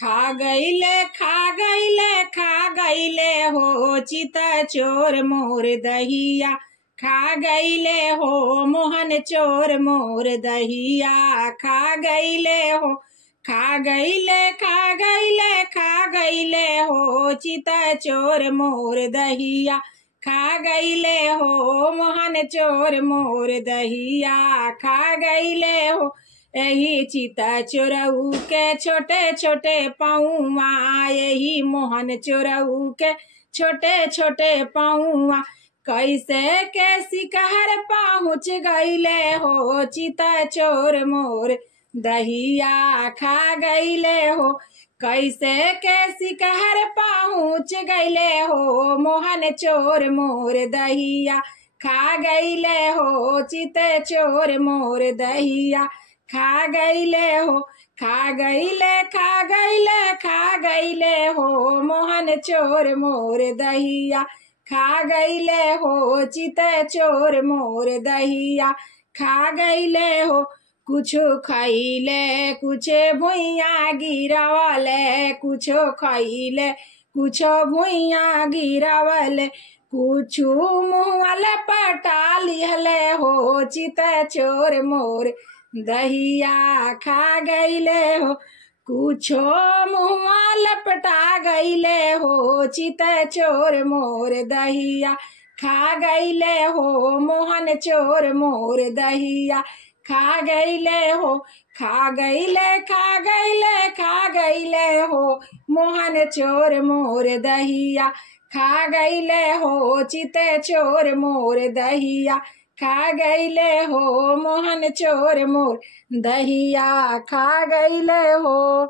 खा गईले हो चिता चोर मोर दहिया। खा गईले हो मोहन चोर मोर दहिया। खा गईले हो खा गईले हो चिता चोर मोर दहिया। खा गईले हो मोहन चोर मोर दहिया। खा गईले हो यही चिता चोरऊ के छोटे छोटे पाऊआ। यही मोहन चोरऊ के छोटे छोटे पाऊआ। कैसे के शिकार पहुँच गईले हो चिता चोर मोर दहिया। खा गईले हो कैसे के शिकार पहुँच गईले हो मोहन चोर मोर दहिया। खा गईले हो चिते चोर मोर दहिया। खा गईले हो खा गईले हो मोहन चोर मोर दहिया। खा गईले हो चिते चोर मोर दहिया। खा गईले हो कुछो खैले कुछे भुइया गिरावले। कुछो खैले कुछो भुइया गिरावले। कुछु मुँहल पटा लिहले हो चिते चोर मोर दहिया। खा गईले हो कुछो मुँह लपटा गईले हो चिते चोर मोर दहिया। खा गईले हो मोहन चोर मोर दहिया। खा गईले हो खा गईले हो मोहन चोर मोर दहिया। खा गईले हो चिते चोर मोर दहिया। खा गईले हो मोहन चोर मोर दहिया। खा गईले हो।